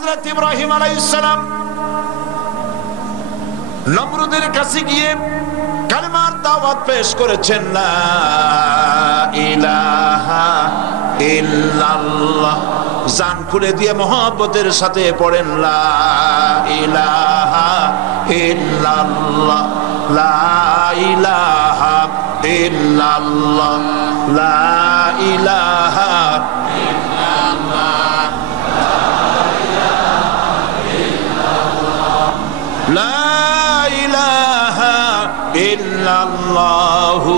হযরত ইব্রাহিম আলাইহিস সালাম নমরুদের কাছে গিয়ে কালেমার দাওয়াত পেশ করেছেন, লা ইলাহা ইল্লাল্লাহ। জান খুলে দিয়ে মহব্বতের সাথে পড়েন, লা ইলাহা ইল্লাল্লাহ, লা ইলাহা ইল্লাল্লাহ, লা ইলাহা ইল্লাল্লাহ, লা ইলাহা ইল্লাল্লাহু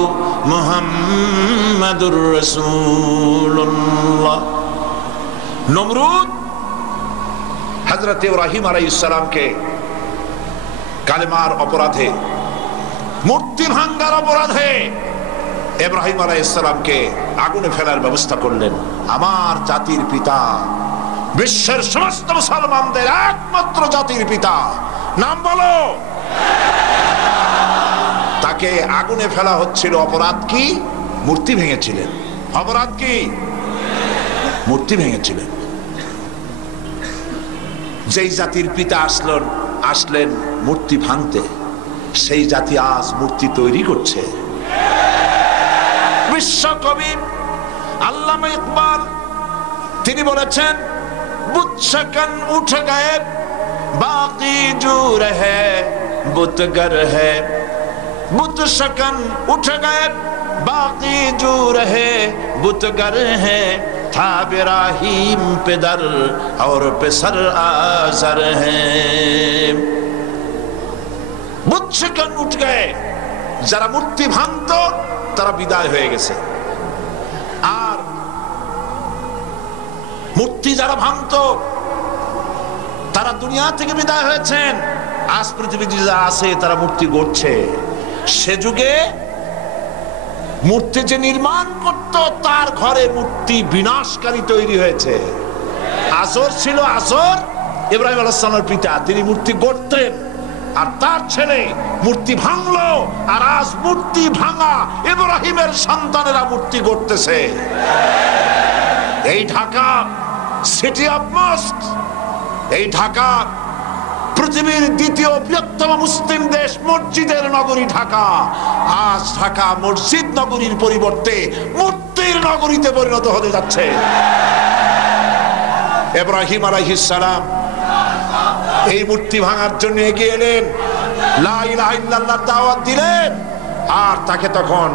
মুহাম্মাদুর রাসূলুল্লাহ। নমরুদ হযরত ইব্রাহিম আলাইহিস সালামকে কালেমার অপরাধে, মূর্তি ভাঙ্গার অপরাধে ইব্রাহিম আলাইহিস সালামকে আগুনে ফেলার ব্যবস্থা করলেন। আমার জাতির পিতা, বিশ্বের সমস্ত মুসলমানদের একমাত্র জাতির পিতা, নাম বলো। তাকে আগুনে ফেলা হচ্ছিল। অপরাধ কি? মূর্তি ভেঙেছিলেন। অপরাধ কি? মূর্তি ভেঙেছিলেন। যেই জাতির পিতা আসলেন মূর্তি ভাঙতে, সেই জাতি আজ মূর্তি তৈরি করছে। বিশ্বকবি আল্লামা ইকবাল তিনি বলেছেন, বুত शकन उठ गए बाकी जो रहे बुतगर है, बुत शकन उठ गए बाकी जो रहे बुतगर है, था इब्राहिम पेदर और पेसर आजर है। বুত शकन उठ गए, যারা মূর্তি ভাঙতো তারা বিদায় হয়ে গেছে। আর মূর্তি যারা ভাঙতো তারা দুনিয়া থেকে বিদায় হয়েছেন। আজ পৃথিবীতে যারা আছে তারা মূর্তি গড়ছে। সে যুগে মূর্তি যে নির্মাণ করত তার ঘরে মূর্তি বিনাশকারী তৈরি হয়েছে। আজর ছিল, আজর ইব্রাহিম আলাইহিস সালামের পিতা, তিনি মূর্তি গড়তেন। আর তার ছেলে মূর্তি ভাঙলো, আর আজ মূর্তি ভাঙা ইব্রাহিমের সন্তানেরা মূর্তি গড়তেছে। এই ঢাকা সিটি অফ মস্ক, এই ঢাকা পৃথিবীর দ্বিতীয় বৃহত্তম মুসলিম দেশ, মসজিদের নগরী ঢাকা। আজ ঢাকা মসজিদ নগরীর পরিবর্তে মূর্তির নগরীতে পরিণত হতে যাচ্ছে। ইব্রাহিম আলাইহিস সালাম এই মূর্তি ভাঙার জন্য এগিয়ে এলেন, লা ইলাহা ইল্লাল্লাহ দাওয়াত দিলেন। আর তাকে তখন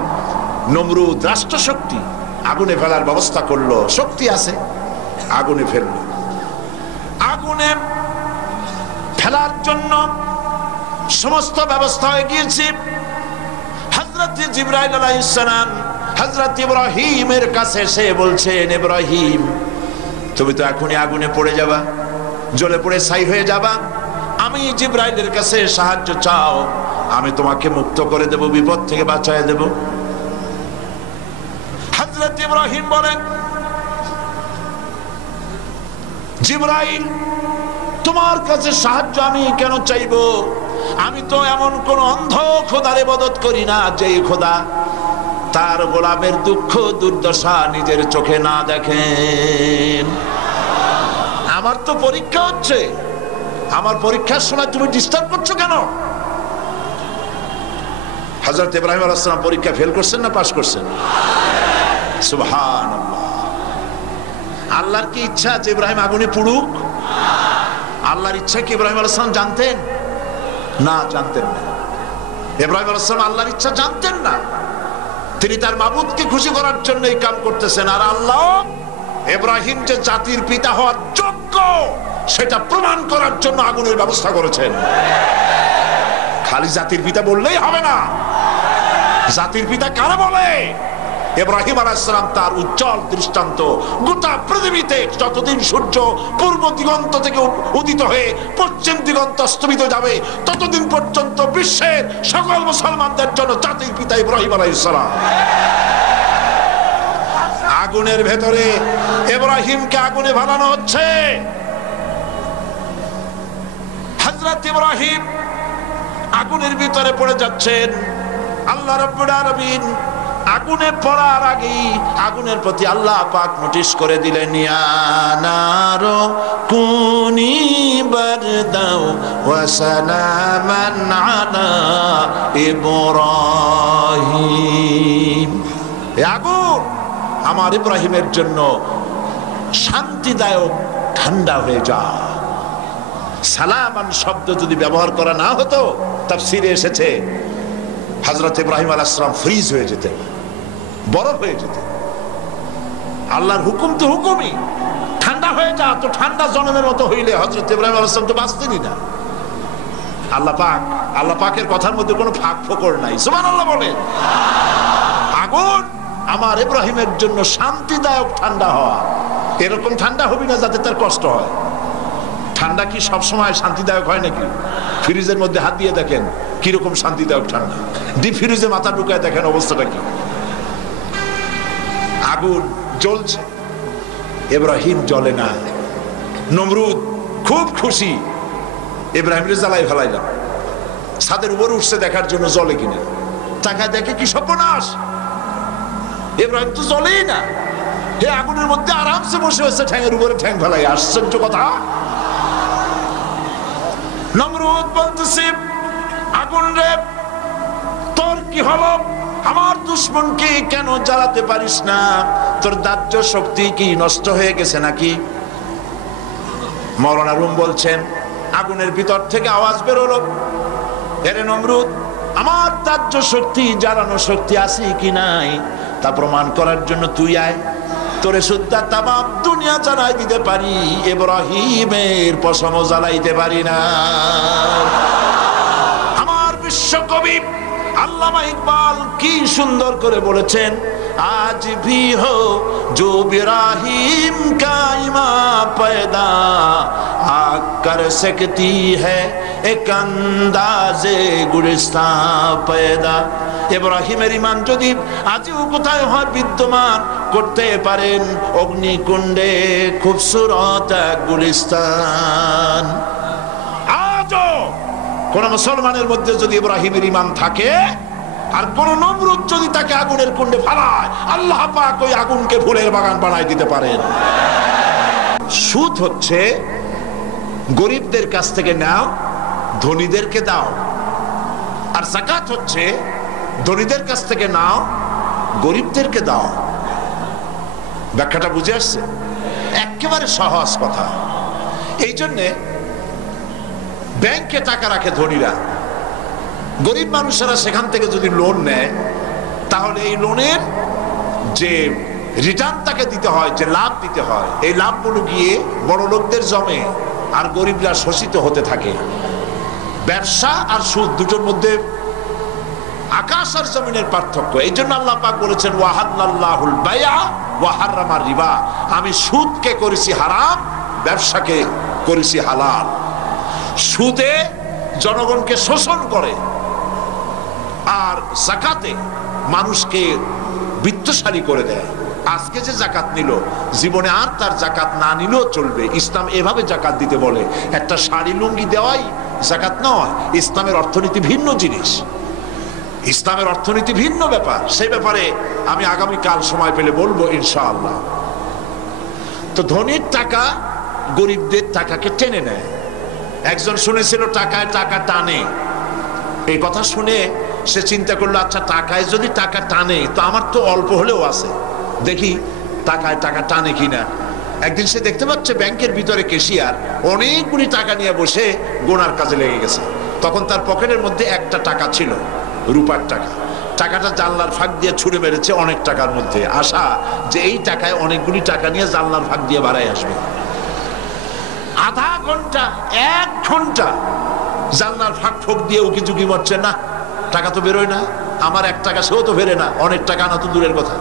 নমরুদ রাষ্ট্রশক্তি আগুনে ফেলার ব্যবস্থা করলো। শক্তি আছে, আগুনে ফেললো। আগুনে ফেলার জন্য সমস্ত ব্যবস্থা হয়ে গিয়েছে। হযরত জিবরাইল আলাইহিস সালাম হযরত ইব্রাহিমের কাছে এসে বলছেন, ইব্রাহিম তুমি তো এখনই আগুনে পড়ে যাবা, জ্বলে পড়ে ছাই হয়ে যাবা। আমি জিবরাইলের কাছে সাহায্য চাও, আমি তোমাকে মুক্ত করে দেব, বিপদ থেকে বাঁচায় দেব। হযরত ইব্রাহিম বলেন, জিবরাইল তোমার কাছে সাহায্য আমি কেন চাইবো? আমি তো এমন কোন অন্ধ খোদার ইবাদত করি না যেই খোদা তার গোলামের দুঃখ দুর্দশা নিজের চোখে না দেখেন। আমার তো পরীক্ষা হচ্ছে, আমার পরীক্ষার সময় তুমি ডিস্টার্ব করছো কেন? হযরত ইব্রাহিম আলাইহিস সালাম পরীক্ষা ফেল করছেন না পাস করছেন? সুবহানাল্লাহ। আল্লাহর কি ইচ্ছা যে ইব্রাহিম আগুনে পুড়ুক? আল্লাহর ইচ্ছা কি ইব্রাহিম আলাইহিস সালাম জানতেন? না, জানতেন না। ইব্রাহিম আলাইহিস সালাম আল্লাহর ইচ্ছা জানতেন না। তিনি তার মাবুদকে খুশি করার জন্য এই কাম করতেছেন। আর আল্লাহ ইব্রাহিম যে জাতির পিতা হওয়ার যোগ্য সেটা প্রমাণ করার জন্য আগুনের ব্যবস্থা করেছেন। খালি জাতির পিতা বললেই হবে না। জাতির পিতা কারা বলে? ইব্রাহিম আলাইহিস সালাম তার উজ্জ্বল দৃষ্টান্ত গোটা পৃথিবীতে যতদিন সূর্য পূর্ব দিগন্ত থেকে উদিত হয়ে পশ্চিম দিগন্ত অস্তমিত যাবে ততদিন পর্যন্ত বিশ্বের সকল মুসলমানদের জন্য জাতির পিতা ইব্রাহিম আলাইহিস সালাম। আগুনের ভেতরে ইব্রাহিমকে আগুনে ভালানো হচ্ছে। হযরত ইব্রাহিম আগুনের ভিতরে পড়ে যাচ্ছেন। আল্লাহ রাব্বুল আলামিন আগুনে পড়ার আগেই আগুনের প্রতি আল্লাহ পাক নোটিশ করে দিলেন, ইয়া নারু কুনি বারদাও ওয়া সালামান আলা ইব্রাহিম। এ আগুন আমার ইব্রাহিমের জন্য শান্তিদায়ক ঠান্ডা হয়ে যা। সালামান শব্দ যদি ব্যবহার করা না হতো, তাফসীরে এসেছে হযরত ইব্রাহিম আলাইহিস সালাম ফ্রিজ হয়ে যেতেন, বরফ হয়ে যেতেন। আল্লাহর হুকুম তো হুকুমই, ঠান্ডা হয়ে যা। তো ঠান্ডা জনমের মতো হইলে হযরত ইব্রাহিম আলাইহিস সালাম তো বাঁচতেনই না। আল্লাহ পাকের কথার মধ্যে কোনো ফাঁক ফোকর নাই। সুবহানাল্লাহ বলে। আগুন আমার ইব্রাহিমের জন্য শান্তিদায়ক ঠান্ডা হওয়া, এরকম ঠান্ডা হবি না যাতে তার কষ্ট হয়। ঠান্ডা কি সবসময় শান্তিদায়ক হয় নাকি? ফ্রিজের মধ্যে হাত দিয়ে দেখেন কিরকম শান্তিদায়ক ঠান্ডা, ডিপ ফ্রিজে মাথা ঢুকায় দেখেন অবস্থাটা কি। আগুন জ্বলছে, ইব্রাহিম জ্বলে না। নমরুদ খুব খুশি, ইব্রাহিমের জ্বালাই ফেলাইলাম। ছাদের উপর উঠছে দেখার জন্য জ্বলে কিনা, তাকায় দেখে কি সর্বনাশ, ইব্রাহিম তো জ্বলেই না। হে আগুনের মধ্যে আরামসে বসে হচ্ছে, ঠ্যাঙের উপরে ঠ্যাং ফেলাই। আশ্চর্য কথা। নমরুদ বলতেছে, আগুন রে তোর কি হলো? আমার দুশমনকে কেন জ্বালাতে পারিস না? তোর দাহ্য শক্তি কি নষ্ট হয়ে গেছে নাকি? মাওলানা রুম বলছেন, আগুনের ভিতর থেকে আওয়াজ বেরোলো, এরে নমরুদ, আমার দাহ্য শক্তি জ্বালানো শক্তি আছে কি নাই তা প্রমাণ করার জন্য তুই আয়। তোরে সুদ্ধা তামাম দুনিয়া জ্বালাই দিতে পারি, ইব্রাহিমের পশম জ্বালাইতে পারি না। আমার বিশ্বকবি আল্লামা ইকবাল কি সুন্দর করে বলেছেন, আজ ভি হো जो इब्राहिम का ईमा पैदा आग कर सकती है एक अंदाजे गुलिस्तान पैदा। ইব্রাহিমের ঈমান যদি আজও কোথায় হয় বিদ্যমান, করতে পারেন অগ্নিকুণ্ডে খুবসুরত এক গুলিস্তান। আজও কোন মুসলমানের মধ্যে যদি ইব্রাহিমের ঈমান থাকে, আর কোন নমরুদ যদি তাকে আগুনের কুণ্ডে ফেলায়, আল্লাহ পাক ওই আগুনকে ফুলের বাগান বানায় দিতে পারেন। সুদ হচ্ছে গরিবদের কাছ থেকে নাও, ধনীদেরকে দাও। আর যাকাত হচ্ছে ধনীদের কাছ থেকে নাও, গরিবদেরকে দাও। ব্যাখ্যাটা বুঝে আসছে? একেবারে সহজ কথা। এই জন্যে ব্যাংকে টাকা রাখে ধনীরা, গরিব মানুষেরা সেখান থেকে যদি লোন নেয়, তাহলে এই লোনের যে রিটার্ন তাকে দিতে হয়, যে লাভ দিতে হয়, এই লাভগুলো গিয়ে বড় লোকদের জমে, আর গরিবরা শোষিত হতে থাকে। ব্যবসা আর সুদ দুটোর মধ্যে আকাশ আর জমিনের পার্থক্য। এই জন্য আল্লাহ পাক বলেছেন, ওয়াহাল্লাল্লাহুল বাইআ ওয়া হারামার রিবা। আমি সুদকে করেছি হারাম, ব্যবসাকে করেছি হালাল। সুদে জনগণকে শোষণ করে, আর যাকাতে মানুষকে বিত্তশালী করে দেয়। আজকে যে যাকাত নিল, জীবনে আর তার যাকাত না নিলেও চলবে। ইসলাম এভাবে যাকাত দিতে বলে। একটা শাড়ি লুঙ্গি দেওয়াই যাকাত নয়। ইসলামের অর্থনীতি ভিন্ন জিনিস, ইসলামের অর্থনীতি ভিন্ন ব্যাপার। সেই ব্যাপারে আমি আগামীকাল সময় পেলে বলবো ইনশাআল্লাহ। তো ধনীর টাকা গরিবদের টাকাকে টেনে নেয়। একজন শুনেছিল টাকায় টাকা টানে, এই কথা শুনে সে চিন্তা করলো, আচ্ছা টাকায় যদি টাকা টানে তো আমার তো অল্প হলেও আছে, দেখি টাকায় টাকা টানে কিনা। একদিন সে দেখতে পাচ্ছে ব্যাংকের ভিতরে ক্যাশিয়ার অনেকগুলি টাকা নিয়ে বসে গোনার কাজে লেগে গেছে। তখন তার পকেটের মধ্যে একটা টাকা ছিল, রূপার টাকা। টাকাটা জানলার ফাঁক দিয়ে ছুঁড়ে মেরেছে অনেক টাকার মধ্যে, আশা যে এই টাকায় অনেকগুলি টাকা নিয়ে জানলার ফাঁক দিয়ে বাড়াই আসবে। আধা ঘন্টা, 1 ঘন্টা জানলার ফাঁক ফোক দিয়ে উকি ঝুঁকি মরছে, না টাকা তো বেরোয় না। আমার 1 টাকা সেও তো ফেরে না, অনেক টাকা আনা তো দূরের কথা।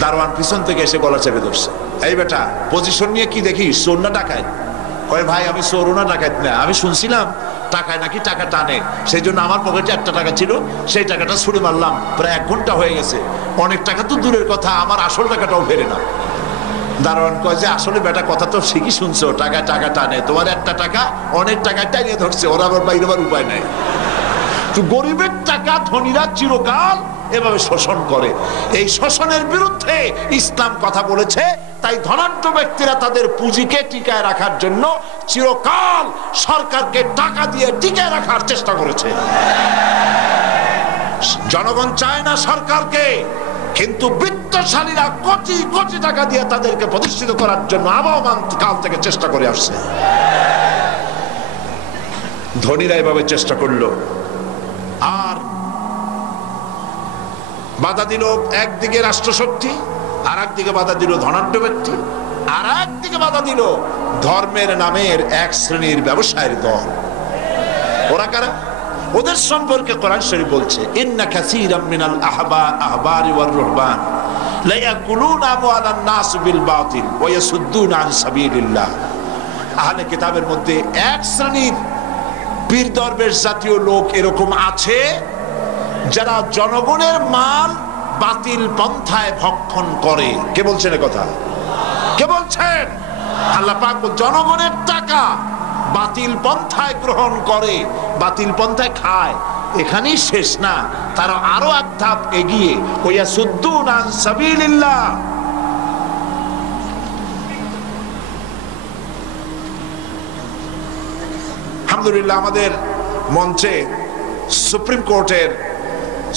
দারোয়ান পিছন থেকে এসে গলা চেপে ধরছে, এই বেটা পজিশন নিয়ে কি দেখি, চোর না ডাকাত? কয় ভাই আমি চোর না ডাকাত না, আমি শুনছিলাম টাকায় নাকি টাকা টানে, সেই জন্য আমার পকেটে 1 টাকা ছিল, সেই টাকাটা ছুড়ে মারলাম। প্রায় 1 ঘন্টা হয়ে গেছে, অনেক টাকা তো দূরের কথা, আমার আসল টাকাটাও ফেরে না। দারোয়ান কয় যে আসলে বেটা কথা তো ঠিকই শুনছো, টাকা টাকা টানে, তোমার 1 টাকা অনেক টাকায় টানিয়ে ধরছে, ওরা আবার বাইরে উপায় নাই। তো গরিবের টাকা ধনীরা চিরকাল এভাবে শোষণ করে। এই শোষণের বিরুদ্ধে ইসলাম কথা বলেছে। তাই ধনাঢ্য ব্যক্তিরা তাদের পুঁজিকে টিকায় রাখার জন্য চিরকাল সরকারকে টাকা দিয়ে টিকায় রাখার চেষ্টা করেছে। জনগণ চায় না সরকারকে, কিন্তু বিত্তশালীরা কোটি কোটি টাকা দিয়ে তাদেরকে প্রতিষ্ঠিত করার জন্য আবহমান কাল থেকে চেষ্টা করে আসছে। ধনীরা এভাবে চেষ্টা করলো, আর বাধা দিল একদিকে রাষ্ট্রশক্তি, আর একদিকে বাধা দিল ধনাঢ্য ব্যক্তি, আর একদিকে বাধা দিল ধর্মের নামের এক শ্রেণীর ব্যবসায়ের দল। ওরা কারা? ওদের সম্পর্কে কোরআন শরীফ বলছে, ইন্না কাসীরাম মিনাল আহবারি ওয়ার রুহবান লা ইয়াকুলুনা আমওয়ালান নাস বিল বাতিল ওয়া ইয়াসুদ্দুনা আন সাবিলিল্লাহ। আহলে কিতাবের মধ্যে এক শ্রেণীর পীর দরবেশ জাতীয় লোক এরকম আছে যারা জনগণের মাল বাতিল পন্থায় ভক্ষণ করে। কে বলছেন এ কথা? কে বলছেন? আল্লাহ পাক জনগণের টাকা বাতিল পন্থায় গ্রহণ করে, বাতিল পন্থায় খায়। এখানেই শেষ না, তারা আরো এক ধাপ এগিয়ে ওয়াসুদ্দুনা আন সাবিলিল্লাহ। আলহামদুলিল্লাহ, আমাদের মঞ্চে সুপ্রিম কোর্টের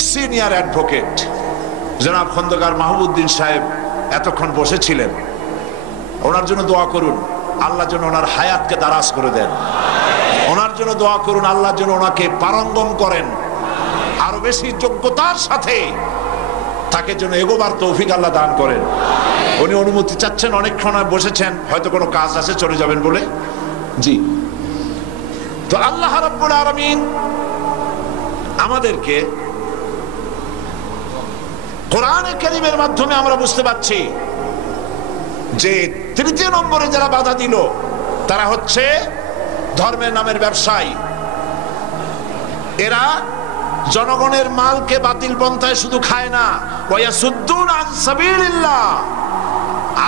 সিনিয়র অ্যাডভোকেট জনাব খন্দকার মাহবুবউদ্দিন সাহেব এতক্ষণ বসেছিলেন। ওনার জন্য দোয়া করুন, আল্লাহ যেন ওনার হায়াতকে দারাজ করে দেন। ওনার জন্য দোয়া করুন, আল্লাহ যেন ওনাকে পারঙ্গম করেন, আরো বেশি যোগ্যতার সাথে তাকে যেন এগোবার তৌফিক আল্লাহ দান করেন। উনি অনুমতি চাচ্ছেন, অনেকক্ষণ বসেছেন, হয়তো কোনো কাজ আছে চলে যাবেন বলে। জি, তো আল্লাহ রাব্বুল আলামিন আমাদেরকে কোরআনে কারীমের মাধ্যমে আমরা বুঝতে পারছি যে তৃতীয় নম্বরে যারা বাধা দিল তারা হচ্ছে ধর্মের নামের ব্যবসায়ী। এরা জনগণের মালকে বাতিল পন্থায় শুধু খায় না, ওয়াসুদ্দুনা আন সাবিলিল্লাহ,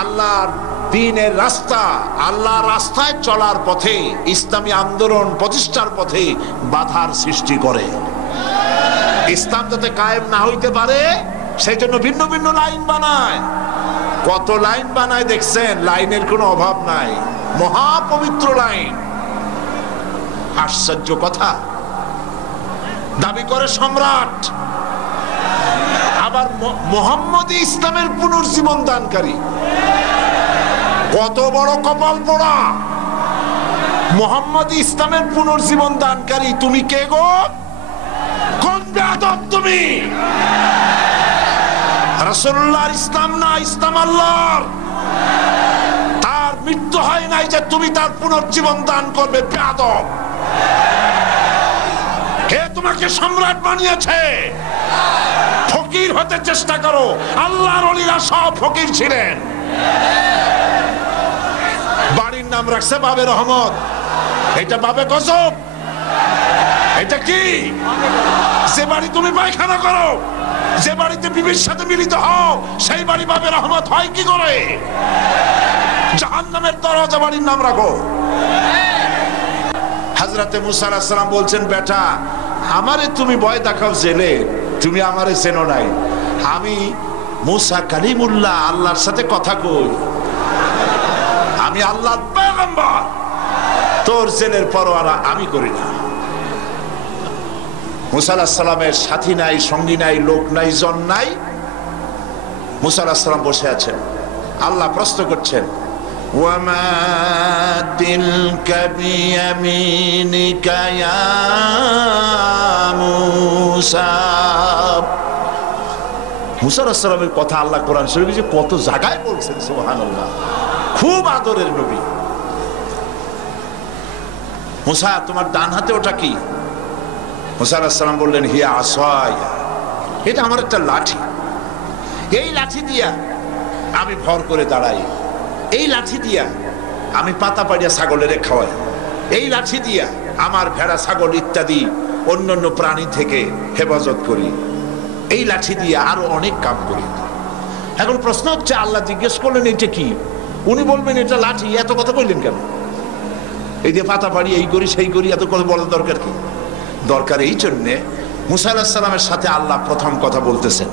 আল্লাহর দ্বীনের রাস্তা, আল্লাহর রাস্তায় চলার পথে, ইসলামী আন্দোলন প্রতিষ্ঠার পথে বাধার সৃষ্টি করে। ইসলাম যাতে কায়েম না হইতে পারে সেই জন্য ভিন্ন ভিন্ন লাইন বানায়। কত লাইন বানায় দেখছেন, লাইনের কোনো অভাব নাই, মহাপবিত্র লাইন। আশ্চর্য কথা, দাবি করে সম্রাট, আবার মোহাম্মদী ইসলামের পুনর্জীবন দানকারী। কত বড় কপাল পোড়া! মোহাম্মদী ইসলামের পুনর্জীবন দানকারী তুমি কে গো? কোন বেয়াদব তুমি? রাসূলুল্লাহর ইসলাম না, ইসলাম আল্লাহর। তার মৃত্যু হয় নাই যে তুমি তার পুনর্জীবন দান করবে, বেয়াদব। কে তোমাকে সম্রাট বানিয়েছে? ফকির হতে চেষ্টা করো, আল্লাহর ওলিরা সব ফকির ছিলেন। বাড়ির নাম রাখছে বাবে রহমত, এটা বাবে গজব। এটা কি? যে বাড়ি তুমি পায়খানা করো, যে বাড়িতে বিবির সাথে মিলিত হও, সেই বাড়ি বাবে রহমত হয় কি করে? জাহান্নামের দরজা বাড়ির নাম রাখো। হযরতে মুসা আলাইহিস সালাম বলছেন, বেটা আমারে তুমি ভয় দেখাও জেলে, তুমি আমারে চেনো নাই। আমি মুসা কালিমুল্লাহ, আল্লাহর সাথে কথা কই, আমি আল্লাহর পয়গম্বর, তোর জেলের পরোয়া আমি করি না। মুসা আলাইহিস সালামের সাথী নাই, সঙ্গী নাই, লোক নাই, জন নাই। মুসা আলাইহিস সালাম বসে আছেন, আল্লাহ প্রশ্ন করছেন, ওয়ামা তিলকা বিয়ামিনিকা ইয়া মুসা। মুসা আলাইহিস সালামের কথা আল্লাহ কোরআন শরীফে যে কত জায়গায় বলছেন, সুবহানাল্লাহ। খুব আদরের নবী। মুসা তোমার ডান হাতে ওটা কি? মুসা আলাইহিস সালাম বললেন, হিয়া আসায়া, এটা আমার একটা লাঠি। এই লাঠি দিয়া আমি ভর করে দাঁড়াই, এই লাঠি দিয়া আমি পাতা পাড়িয়া ছাগলের খাওয়াই, এই লাঠি দিয়া আমার ভেড়া ছাগল ইত্যাদি অন্যান্য প্রাণী থেকে হেফাজত করি, এই লাঠি দিয়ে আরো অনেক কাম করি। এখন প্রশ্ন হচ্ছে, আল্লাহ জিজ্ঞেস করলেন এটা কি? উনি বলবেন এটা লাঠি, এত কথা বললেন কেন? এই যে পাতা পাড়ি, এই করি সেই করি, এত কথা বলার দরকার কি? দরকার এই জন্যে মুসা আলাইহিস সালামের সাথে আল্লাহ প্রথম কথা বলতেছেন।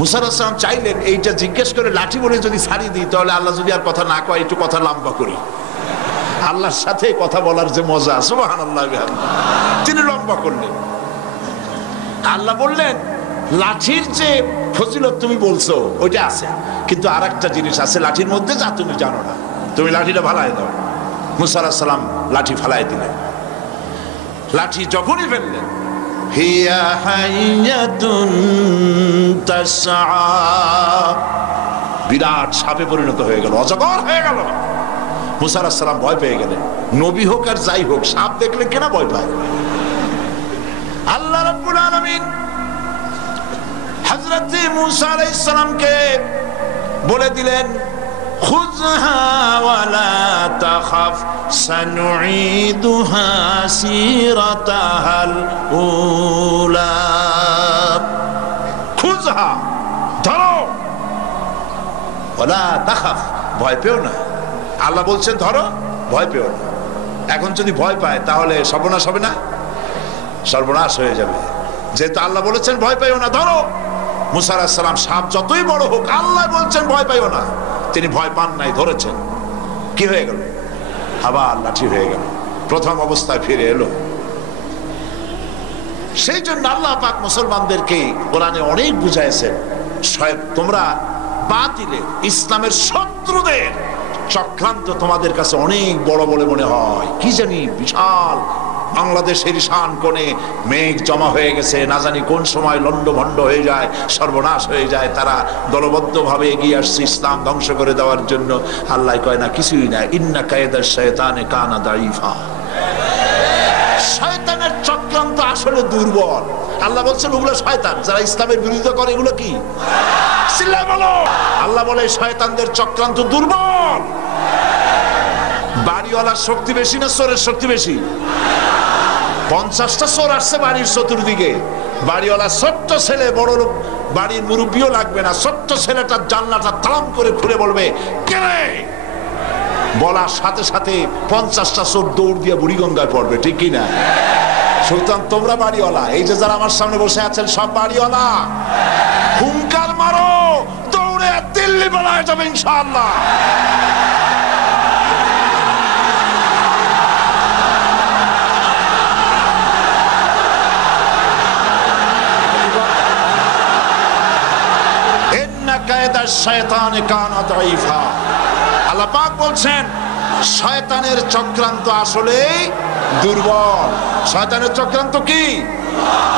মুসা আলাইহিস সালাম চাইলেন এইটা জিজ্ঞেস করে লাঠি বলে যদি ছাড়ি দিই, তাহলে আল্লাহ যদি আর কথা না কয়, একটু কথা লম্বা করি। আল্লাহর সাথে কথা বলার যে মজা, সুবহানাল্লাহ, তিনি লম্বা করলেন। আল্লাহ বললেন, লাঠির যে ফজিলত তুমি বলছো ওইটা আছে, কিন্তু আর একটা জিনিস আছে লাঠির মধ্যে যা তুমি জানো না, তুমি লাঠিটা ফালাই দাও। মুসা আলাইহিস সালাম লাঠি ফালাই দিলেন। লাঠি যখনই ফেললেন, হিয়া হাইয়াতুন তাসআ, বিরাট সাপে পরিণত হয়ে গেল, অজগর হয়ে গেল। মুসা আলাইহিস সালাম ভয় পেয়ে গেলেন। নবী হোক আর যাই হোক, সাপ দেখলে কেনা ভয় পায়? আল্লাহ রাব্বুল আলামিন হযরত মুসা আলাইহিস সালামকে বলে দিলেন, খুযহা ওয়ালা তাখাফ সানুঈদুহা সিরাতাহাল উলা। খুযহা, ধরো, ওয়ালা তাখাফ, ভয় পেও না। আল্লাহ বলছেন ধরো, ভয় পেও না। এখন যদি ভয় পায় তাহলে সর্বনাশ হবে না? সর্বনাশ হয়ে যাবে। যেহেতু আল্লাহ বলেছেন ভয় পাইও না, ধরো। মুসা আলাইহিস সালাম সাপ যতই বড় হোক, আল্লাহ বলছেন ভয় পাইও না, তিনি ভয় পান নাই, ধরেছেন। কি হয়ে গেল? আবার লাঠি হয়ে গেল, প্রথম অবস্থায় ফিরে এলো। সেই জন্য আল্লাহ পাক মুসলমানদেরকে কোরআনে অনেক বুঝাইছেন, তোমরা বাতিলে ইসলামের শত্রুদের চক্রান্ত তোমাদের কাছে অনেক বড় বলে মনে হয়। কি জানি বিশাল বাংলাদেশের ঈশান কোণে মেঘ জমা হয়ে গেছে, না জানি কোন সময় লন্ডভন্ড হয়ে যায়, সর্বনাশ হয়ে যায়। তারা দলবদ্ধভাবে এগিয়ে আসছে ইসলাম ধ্বংস করে দেওয়ার জন্য। আল্লাহ কয় না, কিছুই না। ইন্না কায়দাশ শায়তানে কানা দাঈফা, শয়তানের চক্রান্ত আসলে দুর্বল। আল্লাহ বলছেন ওগুলো শয়তান, যারা ইসলামের বিরোধিতা করে এগুলো কি? চিল্লায় বলো। আল্লাহ বলে শয়তানদের চক্রান্ত দুর্বল। বাড়িওয়ালার শক্তি বেশি না চোরের শক্তি বেশি? 50টা চোর আসছে বাড়ির চতুর্দিকে, বাড়িওয়ালা ছোট্ট ছেলে, বড় লোক বাড়ির মুরব্বীও লাগবে না, ছোট্ট ছেলেটার জানলাটা তালাম করে খুলে বলবে কে রে, বলার সাথে সাথে 50টা চোর দৌড় দিয়ে বুড়িগঙ্গায় পড়বে, ঠিক কি না? সুতরাং তোমরা বাড়িওয়ালা, এই যে যারা আমার সামনে বসে আছেন সব বাড়িওয়ালা, হুঙ্কার মারো, দৌড়ে দিল্লি পালায় যাবে ইনশাআল্লাহ। আল্লাহ পাক বলছেন শয়তানের চক্রান্ত আসলে দুর্বল। শয়তানের চক্রান্ত কি?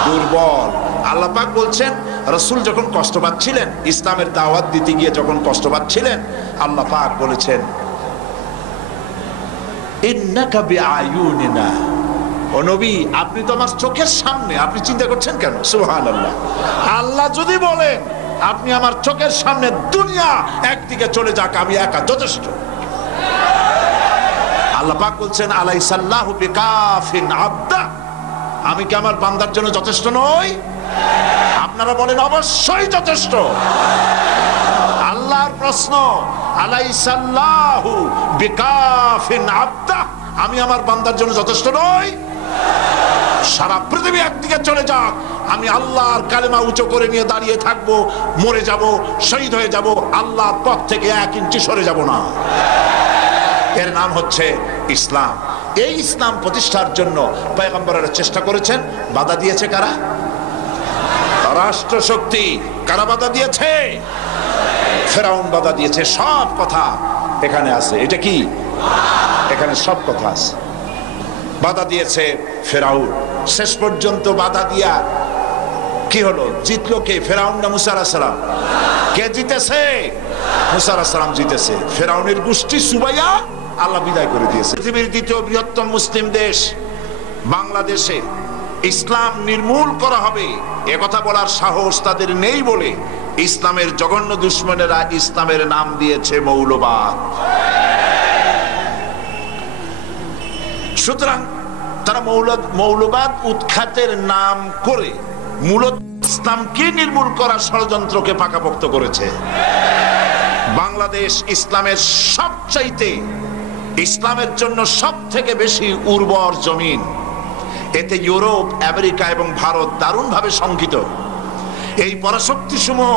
দুর্বল। আল্লাহ পাক বলছেন রাসূল যখন কষ্ট পাচ্ছিলেন, ইসলামের দাওয়াত দিতে গিয়ে যখন কষ্ট পাচ্ছিলেন, আল্লাহ পাক বলেছেন ইন্নাকা বিআয়ুনিনা, ও নবী আপনি তো আমার চোখের সামনে, আপনি চিন্তা করছেন কেন? সুবহানাল্লাহ। আল্লাহ যদি বলেন আপনি আমার চোখের সামনে, দুনিয়া একদিকে চলে যাক, আমি একা যথেষ্ট। আল্লাহ পাক বলছেন আলাইসাল্লাহু বিকাফিন আবদা, আমি কি আমার বান্দার জন্য যথেষ্ট নই? আপনারা বলেন অবশ্যই যথেষ্ট। আল্লাহর প্রশ্ন, আলাইসাল্লাহু বিকাফিন আবদা, আমি আমার বান্দার জন্য যথেষ্ট নই? সারা পৃথিবী একদিকে চলে যাক, আমি আল্লাহর কালেমা উঁচু করে নিয়ে দাঁড়িয়ে থাকবো, মরে যাব, শহীদ হয়ে যাব, আল্লাহর পথ থেকে 1 ইঞ্চি সরে যাব না। এর নাম হচ্ছে ইসলাম। এই ইসলাম প্রতিষ্ঠার জন্য পয়গম্বরেরা চেষ্টা করেছেন। বাধা দিয়েছে কারা? রাষ্ট্র শক্তি। কারা বাধা দিয়েছে? ফেরাউন বাধা দিয়েছে। সব কথা এখানে আছে। এটা কি? এখানে সব কথা আছে। বাধা দিয়েছে ফেরাউন। শেষ পর্যন্ত বাধা দিয়া কি হলো? জিতলো কে? ফেরাউন না মুসা আলাইহিস সালাম? কে জিতেছে? মুসা আলাইহিস সালাম জিতেছে। ফেরাউনের গোষ্ঠী সুবাইয়া আল্লাহ বিদায় করে দিয়েছে। পৃথিবীর দ্বিতীয় বৃহত্তম মুসলিম দেশ বাংলাদেশে ইসলাম নির্মূল করা হবে এ কথা বলার সাহস তাদের নেই বলে ইসলামের জঘন্য দুশমনেরা ইসলামের নাম দিয়েছে মৌলবাদ। সুতরাং তারা মৌলবাদ উৎখাতের নাম করে মূলত ইসলামকে নির্মূল করার ষড়যন্ত্রকে পাকাপোক্ত করেছে। বাংলাদেশ ইসলামের সবচাইতে, ইসলামের জন্য সব থেকে বেশি উর্বর জমিন। এতে ইউরোপ, আমেরিকা এবং ভারত দারুণভাবে শঙ্কিত। এই পরাশক্তি সমূহ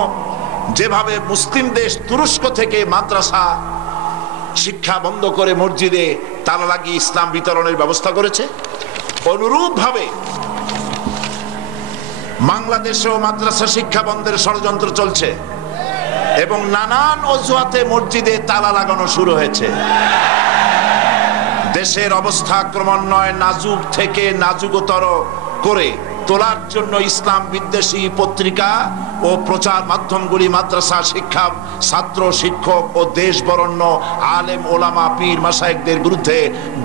যেভাবে মুসলিম দেশ তুরস্ক থেকে মাদ্রাসা শিক্ষা বন্ধ করে মসজিদে তালা লাগিয়ে ইসলাম বিতরণের ব্যবস্থা করেছে, অনুরূপভাবে বাংলাদেশেও মাদ্রাসা শিক্ষা বন্ধের ষড়যন্ত্র চলছে এবং নানান অজুহাতে মসজিদে তালা লাগানো শুরু হয়েছে। দেশের অবস্থা ক্রমান্বয়ে নাজুক থেকে নাজুকতর করে তোলার জন্য ইসলাম বিদ্বেষী পত্রিকা ও প্রচার মাধ্যমগুলি মাদ্রাসা শিক্ষা, ছাত্র, শিক্ষক ও দেশ বরণ্য আলেম, ওলামা, পীর, মাশায়েখদের বিরুদ্ধে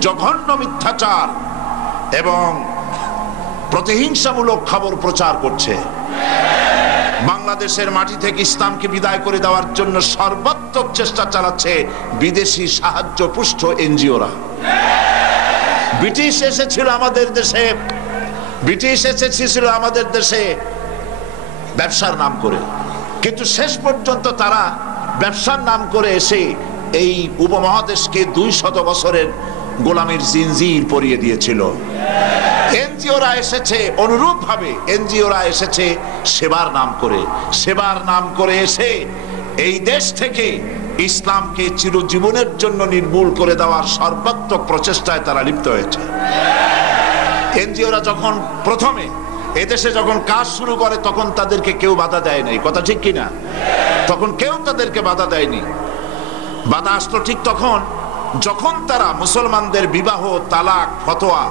জঘন্য মিথ্যাচার এবং প্রতিহিংসামূলক খবর প্রচার করছে। বাংলাদেশের মাটি থেকে ইসলামকে বিদায় করে দেওয়ার জন্য সর্বাত্মক চেষ্টা চালাচ্ছে বিদেশি সাহায্য পুষ্ট এনজিওরা। ব্রিটিশ এসেছিল আমাদের দেশে, ব্রিটিশ এসেছিল আমাদের দেশে ব্যবসার নাম করে, কিন্তু শেষ পর্যন্ত তারা ব্যবসার নাম করে এসে এই উপমহাদেশকে 200 বছরের গোলামীর জিনজির পরিয়ে দিয়েছিল। এনজিওরা এসেছে অনুরূপভাবে, এনজিওরা এসেছে সেবার নাম করে, সেবার নাম করে এসে এই দেশ থেকে ইসলামকে চিরজীবনের জন্য নির্মূল করে দেওয়ার সর্বাত্মক প্রচেষ্টায় তারা লিপ্ত হয়েছে। এনজিওরা যখন প্রথমে এদেশে যখন কাজ শুরু করে তখন তাদেরকে কেউ বাধা দেয় নাই, কথা ঠিক কিনা? তখন কেউ তাদেরকে বাধা দেয়নি। বাধা আসলো ঠিক তখন যখন তারা মুসলমানদের বিবাহ, তালাক, ফতোয়া,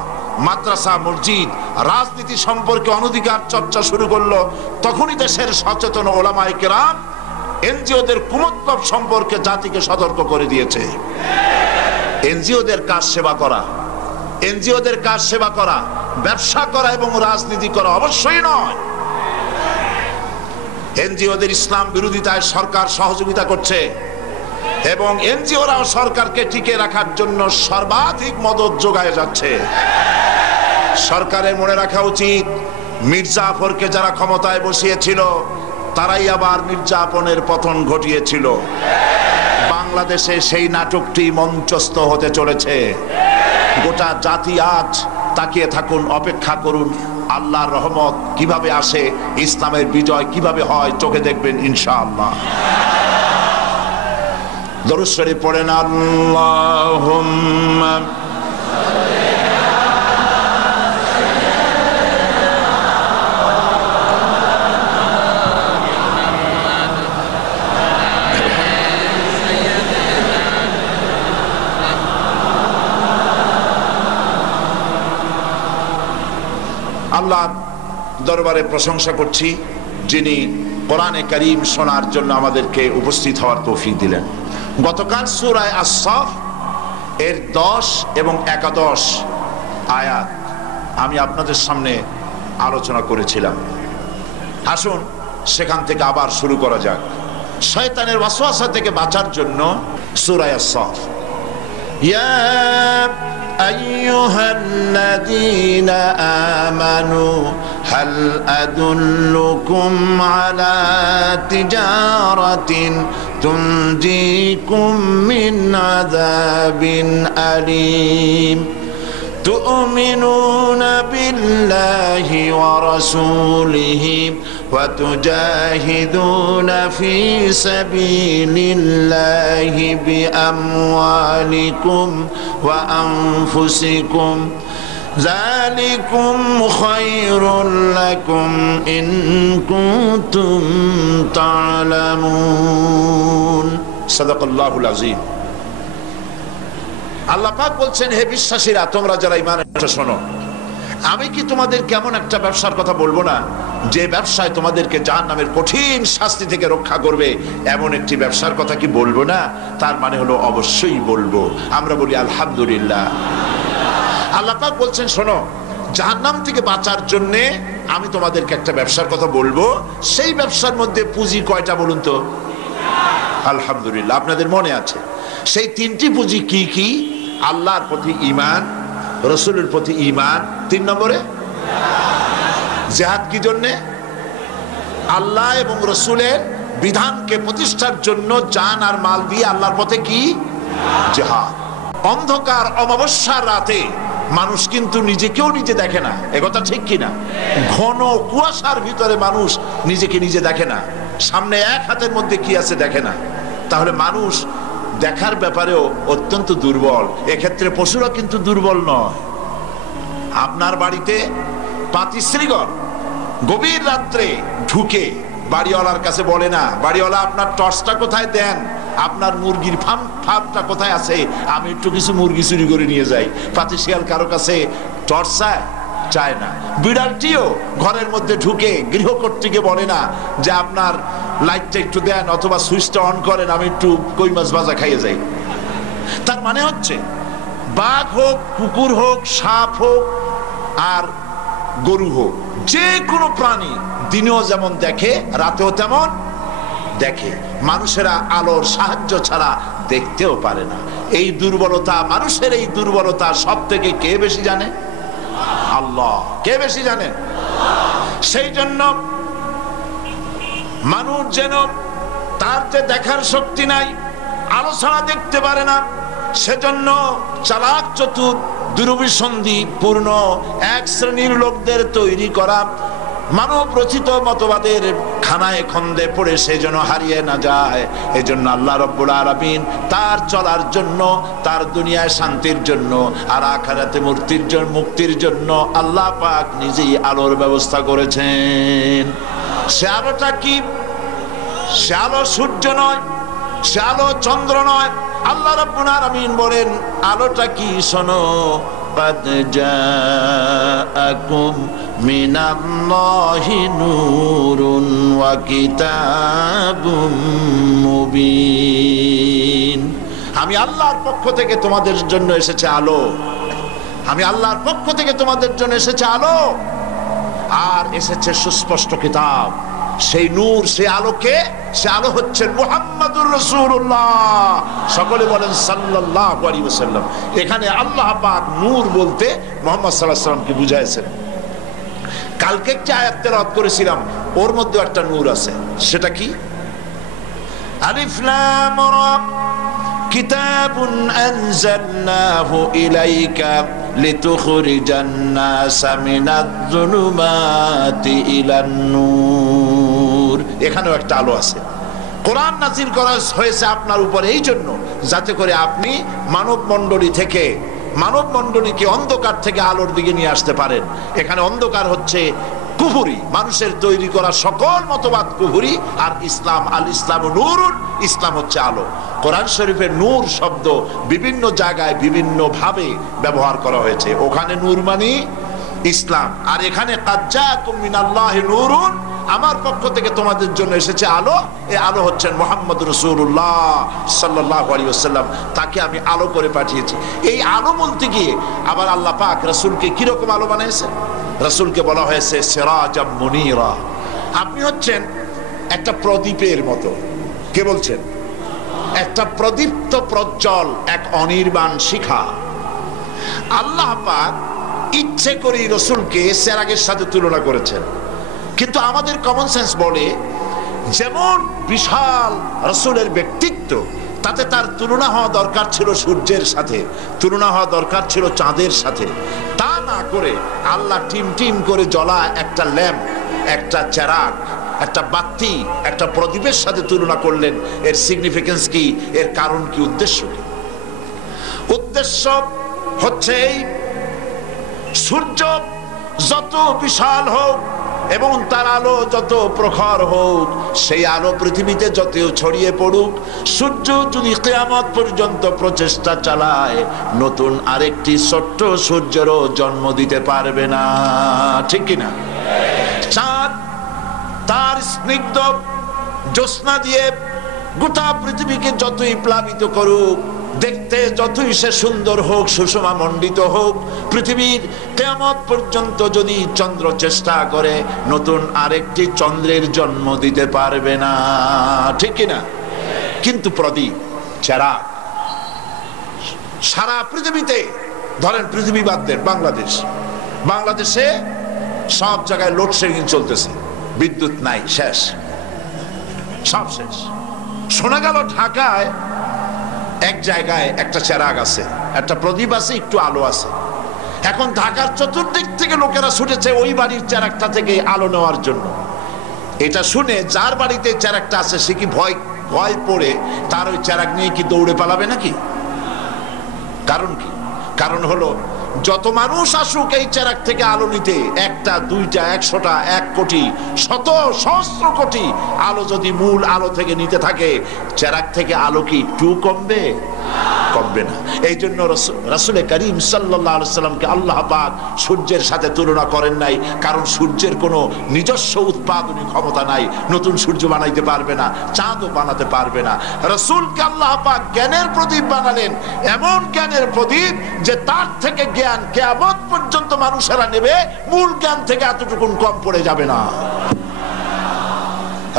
মাদ্রাসা, মসজিদ, রাজনীতি সম্পর্কে অনধিকার চর্চা শুরু করলো। তখনই দেশের সচেতন ওলামায়ে কেরাম এনজিওদের কুমতলব সম্পর্কে জাতিকে সতর্ক করে দিয়েছে। এনজিওদের কাজ সেবা করা, এনজিওদের কাজ সেবা করা, ব্যবসা করা এবং রাজনীতি করা অবশ্যই নয়। এনজিওদের ইসলাম বিরোধিতায় সরকার সহযোগিতা করছে এবং এনজিওরাও সরকারকে টিকে রাখার জন্য সর্বাধিক মদত যোগায় যাচ্ছে। সরকারের মনে রাখা উচিত, মির্জাফরকে যারা ক্ষমতায় বসিয়েছিল তারাই আবার মির্জাফরের পতন ঘটিয়েছিল। বাংলাদেশে সেই নাটকটি মঞ্চস্থ হতে চলেছে। গোটা জাতি আজ তাকিয়ে থাকুন, অপেক্ষা করুন, আল্লাহর রহমত কিভাবে আসে, ইসলামের বিজয় কিভাবে হয়, চোখে দেখবেন ইনশাআল্লাহ। দরুদ শরীফ পড়েন। আল্লাহুম্মা আল্লাহর দরবারে প্রশংসা করছি যিনি কোরআনে কারীম শোনার জন্য আমাদেরকে উপস্থিত হওয়ার তৌফিক দিলেন। গতকাল সূরা আস-সাফ এর 10 এবং 11 আয়াত আমি আপনাদের সামনে আলোচনা করেছিলাম। আসুন সেখান থেকে আবার শুরু করা যাক। শয়তানের ওয়াসওয়াসা থেকে বাঁচার জন্য সূরা আস-সাফ। ইয়া أيها الذين آمنوا هل أدلكم على تجارة تنجيكم من عذاب أليم تؤمنون بالله ورسوله وتجاهدون في سبيل الله بأموالكم وأنفسكم ذلكم خير لكم إن كنتم تعلمون صدق الله العظيم। আল্লাহ পাক বলছেন, হে বিশ্বাসীরা, তোমরা যারা ঈমান এনেছো শোনো, আমি কি তোমাদের কেমন একটা ব্যবসার কথা বলবো না যে ব্যবসায় তোমাদেরকে জাহান্নামের কঠিন শাস্তি থেকে রক্ষা করবে? এমন একটি ব্যবসার কথা কি বলবো না? তার মানে হলো অবশ্যই বলবো। আমরা বলি আলহামদুলিল্লাহ। আল্লাহ পাক বলছেন, শোনো, জাহান্নাম থেকে বাঁচার জন্য আমি তোমাদেরকে একটা ব্যবসার কথা বলবো। সেই ব্যবসার মধ্যে পুঁজি কয়টা বলুন তো? আলহামদুলিল্লাহ, আপনাদের মনে আছে সেই 3টি পুঁজি কি কি? আল্লাহর প্রতি ঈমান, রাসূলের প্রতি ঈমান, 3 নম্বরে জিহাদ। কি জন্যে? আল্লাহ এবং রাসূলের বিধানকে প্রতিষ্ঠার জন্য জান আর মাল দিয়ে আল্লাহর পথে কি? জিহাদ। অন্ধকার অমাবস্যার রাতে মানুষ কিন্তু নিজেকেও নিজে দেখে না, একথা ঠিক কিনা? ঘন কুয়াশার ভিতরে মানুষ নিজেকে নিজে দেখে না, সামনে এক হাতের মধ্যে কি আছে দেখে না। তাহলে মানুষ দেখার ব্যাপারেও অত্যন্ত দুর্বল। এক্ষেত্রে পশুরা কিন্তু দুর্বল নয়। আপনার বাড়িতে পাতিশ্রীগণ গভীর রাত্রে ঢুকে বাড়িওয়ালার কাছে বলে না, বাড়িওয়ালা আপনার টর্চটা কোথায় দেন, আপনার মুরগির ফার্মটা কোথায় আছে, আমি একটু কিছু মুরগি চুরি করে নিয়ে যাই। পাতিশিয়াল কারো কাছে টর্চ চায় না। বিড়ালটিও ঘরের মধ্যে ঢুকে গৃহকর্ত্রীকে বলে না যে আপনার লাইটটা একটু দেন অথবা সুইচটা অন করেন, আমি একটু কই মাছ ভাজা খাইয়ে যাই। তার মানে হচ্ছে বাঘ হোক, কুকুর হোক, সাপ হোক আর গরু হোক, যে কোনো প্রাণী দিনেও যেমন দেখে রাতেও তেমন দেখে। মানুষেরা আলোর সাহায্য ছাড়া দেখতেও পারে না। এই দুর্বলতা, মানুষের এই দুর্বলতা সব থেকে কে বেশি জানে? আল্লাহ। কে বেশি জানে? সেই জন্য মানুষ যেন তার যে দেখার শক্তি নাই, আলো ছাড়া দেখতে পারে না, সেজন্য চালাক চতুর দুরভিসন্ধি পূর্ণ এক শ্রেণীর লোকদের তৈরি করা মানব রচিত মতবাদের খানায় খন্দে পড়ে সে যেন হারিয়ে না যায়। এজন্য আল্লাহ রাব্বুল আলামিন তার চলার জন্য, তার দুনিয়ায় শান্তির জন্য আর আখিরাতে মুক্তির জন্য আল্লাহ পাক নিজেই আলোর ব্যবস্থা করেছেন। সে আলোটা কি? সে আলো সূর্য নয়, সে আলো চন্দ্র নয়। আল্লাহ রাব্বুল আলামিন বলেন আলোটা কি? শোনো, قد جاءكم من الله نور وكتاب مبين। আমি আল্লাহর পক্ষ থেকে তোমাদের জন্য এসেছে আলো, আমি আল্লাহর পক্ষ থেকে তোমাদের জন্য এসেছে আলো, আর এসেছে সুস্পষ্ট কিতাব। সেই নূর, সেই আলোকে, সে আলো হচ্ছেন মুহাম্মাদুর রাসূলুল্লাহ। সকলে বলেন সাল্লাল্লাহু আলাইহি ওয়াসাল্লাম। এখানে আল্লাহ পাক নূর বলতে মুহাম্মদ সাল্লাল্লাহু আলাইহি ওয়াসাল্লামকে বুঝাইছেন। কালকে একটা আয়াত তেলাওয়াত করেছিলাম, ওর মধ্যে একটা নূর আছে। সেটা কি? আলিফ লাম রা কিতাবুন আনজালনাহু ইলাইকা লিতুখরিজান নাসা মিনাজ-যুলুমাতি ইলান-নূর। এখানেও একটা আলো আছে। কোরআন নাযিল করা হয়েছে আপনার উপরে এই জন্য যাতে করে আপনি মানব মণ্ডলীকে অন্ধকার থেকে আলোর দিকে নিয়ে আসতে পারেন। এখানে অন্ধকার হচ্ছে কুফরি, মানুষের তৈরি করা সকল মতবাদ কুফরি, আর ইসলাম, আল ইসলামু নূরুন, ইসলাম হচ্ছে আলো। কোরআন শরীফের নূর শব্দ বিভিন্ন জায়গায় বিভিন্ন ভাবে ব্যবহার করা হয়েছে। ওখানে নূর মানে ইসলাম, আর এখানে কাদ জাআকুম মিনাল্লাহি নূরুন, আমার পক্ষ থেকে তোমাদের জন্য এসেছে আলো। এই আলো হচ্ছেন মুহাম্মদ রাসূলুল্লাহ সাল্লাল্লাহু আলাইহি ওয়াসাল্লাম। তাকে আমি আলো করে পাঠিয়েছি। এই আলো বলতে গিয়ে আবার আল্লাহ পাক রাসূলকে কি রকম আলো বানিয়েছেন? রাসূলকে বলা হয়েছে সিরাজাম মুনীরা। আপনি হচ্ছেন একটা প্রদীপের মতো। কে বলছেন? একটা প্রদীপ্ত প্রজ্জ্বল এক অনির্বাণ শিখা। আল্লাহ পাক ইচ্ছে করে রাসূলকে চেরাগের সাথে তুলনা করেছেন, কিন্তু আমাদের কমন সেন্স বলে যেমন বিশাল রাসূলের ব্যক্তিত্ব, তাতে তার তুলনা হওয়া দরকার ছিল সূর্যের সাথে, তুলনা হওয়া দরকার ছিল চাঁদের সাথে। তা না করে আল্লাহ টিম টিম করে জ্বলা একটা ল্যাম্প, একটা চেরাগ, একটা বাতি, একটা প্রদীপের সাথে তুলনা করলেন। এর সিগনিফিকেন্স কি? এর কারণ কি? উদ্দেশ্য কি? উদ্দেশ্য হচ্ছে এই, সূর্য যত বিশাল হোক এবং তার আলো যত প্রখর হোক, সেই আলো পৃথিবীতে যত ছড়িয়ে পড়ুক, সূর্য যদি কিয়ামত পর্যন্ত প্রচেষ্টা চালায়, নতুন আরেকটি ছোট্ট সূর্যেরও জন্ম দিতে পারবে না। ঠিক কিনা? চাঁদ তার স্নিগ্ধ জ্যোৎস্না দিয়ে গোটা পৃথিবীকে যতই প্লাবিত করুক, দেখতে যতই সে সুন্দর হোক, সুষমা মণ্ডিত হোক, পৃথিবীর কিয়ামত পর্যন্ত যদি চন্দ্র চেষ্টা করে, নতুন আরেকটি চন্দ্রের জন্ম দিতে পারবে না। ঠিক কিনা? কিন্তু প্রদীপ, চেরাগ সারা পৃথিবীতে, ধরেন পৃথিবী বাদ দেন, বাংলাদেশে সব জায়গায় লোডশেডিং চলতেছে, বিদ্যুৎ নাই, শেষ, সব শেষ। শোনা গেল ঢাকায় এক জায়গায় একটা চেরাগ আছে, একটা প্রদীপ আছে, একটু আলো আছে। এখন ঢাকার চতুর্দিক থেকে লোকেরা ছুটেছে ওই বাড়ির চেরাকটা থেকে আলো নেওয়ার জন্য। এটা শুনে যার বাড়িতে চেরাকটা আছে সে কি ভয় ভয় পড়ে তার ওই চেরাক নিয়ে কি দৌড়ে পালাবে নাকি? কারণ কি? কারণ হলো যত মানুষ আসুক এই চেরাক থেকে আলো নিতে, একটা দুইটা 100টা 1 কোটি শত সহস্র কোটি আলো যদি মূল আলো থেকে নিতে থাকে, চেরাক থেকে আলো কি একটু কমবে? কমবে না। এই জন্য রাসূল করিম সাল্লাল্লাহু আলাইহি সাল্লামকে আল্লাহ পাক সূর্যের সাথে তুলনা করেন নাই, কারণ সূর্যের কোনো নিজস্ব উৎপাদনী ক্ষমতা নাই, নতুন সূর্য বানাইতে পারবে না, চাঁদও বানাতে পারবে না। রাসূলকে আল্লাহ পাক জ্ঞানের প্রদীপ বানালেন, এমন জ্ঞানের প্রদীপ যে তার থেকে জ্ঞান কিয়ামত পর্যন্ত মানুষেরা নেবে, মূল জ্ঞান থেকে এতটুকুন কম পড়ে যাবে না।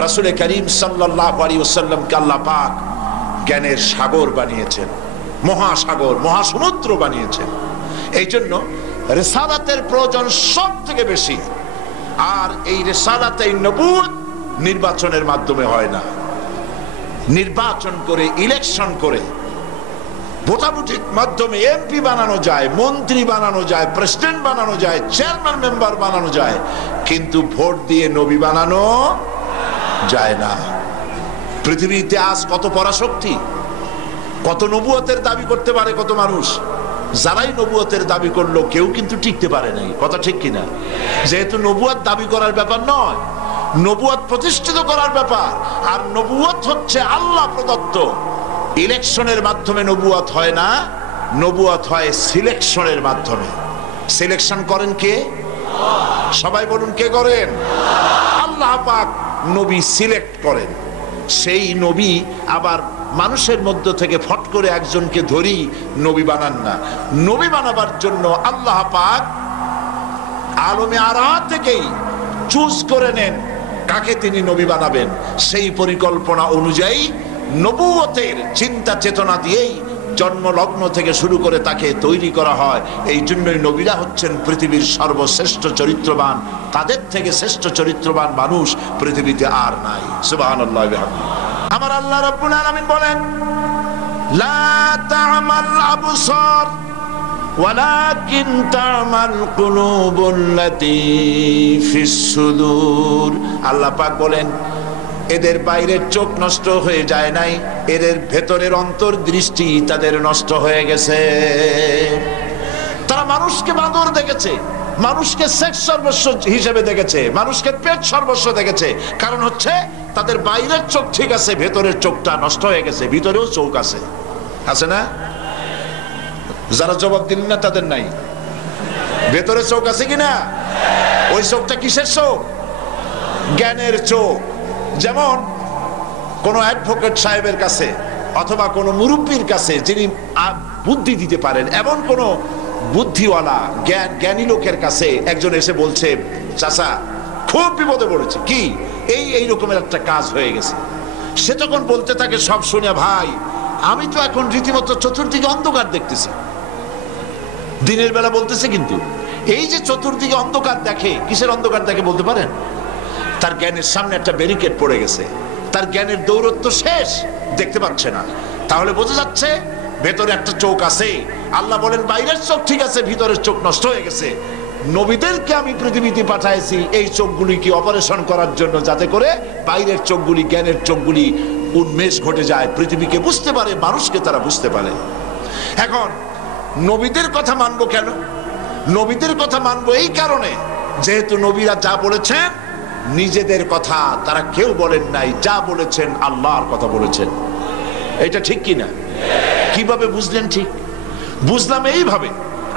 রাসূল করিম সাল্লাল্লাহু আলাইহি ওয়াসাল্লামকে আল্লাহ পাক জ্ঞানের সাগর বানিয়েছেন, মহাসাগর মহাসমুদ্র বানিয়েছেন। এই জন্য রিসালাতের প্রয়োজন সব থেকে বেশি। আর এই রিসালাতে নবুয়ত নির্বাচনের মাধ্যমে হয় না, নির্বাচন করে ইলেকশন করে ভোটাভুটির মাধ্যমে এমপি বানানো যায়, মন্ত্রী বানানো যায়, প্রেসিডেন্ট বানানো যায়, চেয়ারম্যান মেম্বার বানানো যায়, কিন্তু ভোট দিয়ে নবী বানানো যায় না। পৃথিবীতে আজ কত পরাশক্তি, কত নবুয়তের দাবি করতে পারে কত মানুষ, যারাই নবুয়তের দাবি করলো কেউ কিন্তু টিকতে পারে নাই। কথা ঠিক কিনা? যেহেতু নবুয়ত দাবি করার ব্যাপার নয়, নবুয়ত প্রতিষ্ঠিত করার ব্যাপার। আর নবুয়ত হচ্ছে আল্লাহ প্রদত্ত। ইলেকশনের মাধ্যমে নবুয়ত হয় না, নবুয়ত হয় সিলেকশনের মাধ্যমে। সিলেকশন করেন কে? সবাই বলুন, কে করেন? আল্লাহ পাক নবী সিলেক্ট করেন। সেই নবী আবার মানুষের মধ্য থেকে ফট করে একজনকে ধরি নবী বানান না। নবী বানাবার জন্য আল্লাহ পাক আলমে আরা থেকেই চুজ করে নেন কাকে তিনি নবী বানাবেন। সেই পরিকল্পনা অনুযায়ী নবুয়তের চিন্তা চেতনা দিয়েই জন্মলগ্ন থেকে শুরু করে তাকে তৈরি করা হয়। এই জন্যই নবীরা হচ্ছেন পৃথিবীর সর্বশ্রেষ্ঠ চরিত্রবান। তাদের থেকে শ্রেষ্ঠ চরিত্রবান মানুষ পৃথিবীতে আর নাই। সুবহানাল্লাহ ওয়া বিহামদিহি। আমার আল্লাহ রাব্বুল আলামিন বলেন, লা তা'মাল আবসার ওয়ালাকিন তা'মাল কুলুবুল্লাতী ফিস সুদূর। আল্লাহ পাক বলেন, এদের বাইরের চোখ নষ্ট হয়ে যায় নাই, এদের ভেতরের অন্তর্দৃষ্টি তাদের নষ্ট হয়ে গেছে। তারা মানুষকে বাঁদর দেখেছে, মানুষকে সেক্স সর্বস্ব হিসেবে দেখেছে, মানুষকে পেট সর্বস্ব দেখেছে। কারণ হচ্ছে তাদের বাইরের চোখ ঠিক আছে, ভেতরের চোখটা নষ্ট হয়ে গেছে। ভিতরেও চোখ আছে, আছে না? যারা জবাব দিলেন না তাদের নাই। ভেতরে চোখ আছে কিনা? ওই চোখটা কিসের চোখ? জ্ঞানের চোখ। যেমন কোন অ্যাডভোকেট সাহেবের কাছে অথবা কোন মুরব্বীর কাছে যিনি বুদ্ধি দিতে পারেন, এমন কোন বুদ্ধিওয়ালা জ্ঞানী লোকের কাছে একজন এসে বলছে, চাচা খুব বিপদে পড়েছে, কি এই রকমের একটা কাজ হয়ে গেছে। সে তখন বলতে থাকে সব শুনে, ভাই আমি তো এখন রীতিমতো চতুর্দিকে অন্ধকার দেখতেছি। দিনের বেলা বলতেছে, কিন্তু এই যে চতুর্দিকে অন্ধকার দেখে, কিসের অন্ধকার দেখে বলতে পারেন? তার জ্ঞানের সামনে একটা ব্যারিকেড পড়ে গেছে, তার জ্ঞানের দৌরত্ব শেষ, দেখতে পাচ্ছে না। তাহলে বোঝা যাচ্ছে ভেতরে একটা চোখ আছে। আল্লাহ বলেন বাইরের চোখ ঠিক আছে, ভিতরের চোখ নষ্ট হয়ে গেছে। নবীদেরকে আমি পৃথিবীতে পাঠাইছি এই চোখগুলি কি অপারেশন করার জন্য, যাতে করে বাইরের চোখগুলি, জ্ঞানের চোখগুলি উন্মেষ ঘটে যায়, পৃথিবীকে বুঝতে পারে, মানুষকে তারা বুঝতে পারে। এখন নবীদের কথা মানবো কেন? নবীদের কথা মানবো এই কারণে, যেহেতু নবীরা যা বলেছেন নিজেদের কথা তারা কেউ বলেন নাই, যা বলেছেন আল্লাহর কথা বলেছেন। এটা ঠিক কিনা? কিভাবে বুঝলেন? ঠিক বুঝলাম এইভাবে,